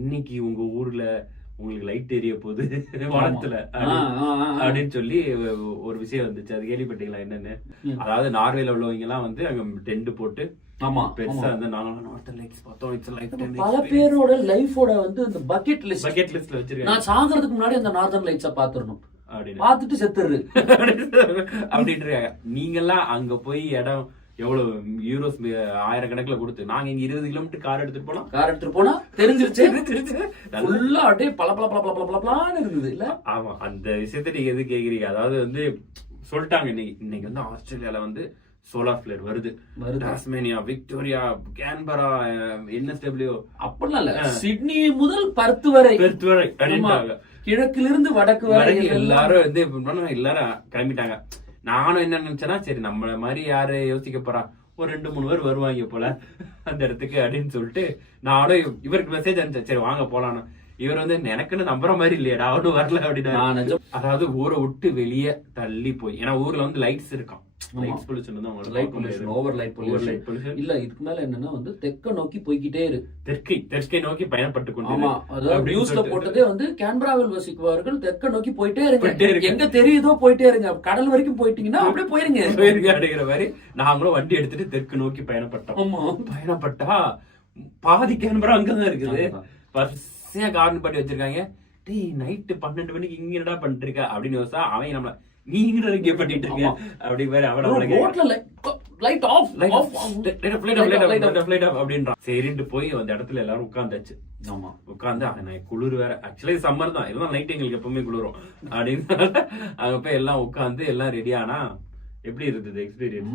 இன்னைக்கு உங்க ஊர்ல உங்களுக்கு லைட் எரிய போகுது வானத்துல அப்படின்னு சொல்லி ஒரு விஷயம் வந்துச்சு. அது கேள்விப்பட்டீங்களா என்னன்னு? அதாவது நார்வேல உள்ளவங்க எல்லாம் வந்து அங்க டென்ட் போட்டு பெருசா வந்து நார்த்தன் லைட்ஸ் பார்த்தோம். பல பேரோட லைஃபோட வந்து அந்த பக்கெட் லிஸ்ட்ல வச்சிருக்கேன். நான் சாகிறதுக்கு முன்னாடி அந்த நார்த்தன் லைட்ஸ பாத்துறணும் அப்படின்னு பாத்துட்டு செத்துரு அப்படின்ட்டு நீங்கெல்லாம் அங்க போய் இடம் எவ்வளவு யூரோஸ் ஆயிரக்கணக்கில் கொடுத்து நாங்க இங்க 20 கிலோமீட்டர் கார் எடுத்துட்டு போனா தெரிஞ்சிருச்சு ஃபுல்லா அப்படியே பல பல பல பல பல பலான்னு இருந்தது இல்ல. ஆமா, அந்த விஷயத்த நீங்க எது கேக்குறீங்க? அதாவது வந்து சொல்லிட்டாங்க இன்னைக்கு வந்து ஆஸ்திரேலியால வந்து சோலார் ஃபிளேர் வருது. டாஸ்மேனியா, விக்டோரியா, கேன்பரா, NSW அப்படிலாம் இல்ல, சிட்னி முதல் பர்த் வரை கிழக்கிலிருந்து வடக்கு வரை எல்லாரும் வந்து எல்லாரும் கிளம்பிட்டாங்க. நானும் என்ன நினைச்சேன்னா, சரி நம்மள மாதிரி யாரு யோசிக்க போறா, ஒரு 2-3 பேர் வருவாங்க போல அந்த இடத்துக்கு அப்படின்னு சொல்லிட்டு நானும் இவருக்கு மெசேஜ் அனுப்பிச்சேன், சரி வாங்க போலான்னு. இவர் வந்து எனக்குன்னு நம்புற மாதிரி இல்லையா, அவனும் வரல அப்படின்னு. அதாவது ஊரை விட்டு வெளியே தள்ளி போய், ஏன்னா ஊர்ல வந்து லைட்ஸ் இருக்கான், லைட் பொல்யூஷன் வந்து light pollution, over light pollution இல்ல. இதுக்கு மேல என்னன்னா வந்து தெற்க நோக்கி போய்கிட்டே இரு, தெற்கை நோக்கி பயணப்பட்டு கொண்டு. ஆமா, அதாவது நியூஸ்ல போட்டதே வந்து கேன்பராவில் வசிக்குவார்கள் தெற்க நோக்கி போயிட்டே இருங்க, எங்க தெரியுதோ போயிட்டே இருங்க, கடல் வரைக்கும் போயிட்டீங்கன்னா அப்படியே போயிருங்க அப்படிங்கிற மாதிரி நாங்களும் வண்டி எடுத்துட்டு தெற்கு நோக்கி பயணப்பட்டோம். பயணப்பட்டா பாதி கேன்பரா அங்கதான் இருக்குது. வரிசையா கார்டன் பண்ணி வச்சிருக்காங்க. டேய், நைட்டு 12 மணிக்கு இங்க என்னடா பண்ணிட்டு இருக்க அப்படின்னு யோசிச்சா அவன் நம்மள நீங்க இங்க பண்ணிட்டு இருக்க அப்படி வேற அப்படின்றான். சரின்ட்டு போய் அந்த இடத்துல எல்லாரும் உட்கார்ந்தாச்சு. உட்கார்ந்து குளிர் வேற, ஆக்சுவலி சம்மர் தான், இதெல்லாம் நைட் எங்களுக்கு எப்பவுமே குளிரும் அப்படின்னு அங்க போய் எல்லாம் உட்கார்ந்து எல்லாம் ரெடி ஆனா எப்படி இருந்தது எக்ஸ்பீரியன்ஸ்?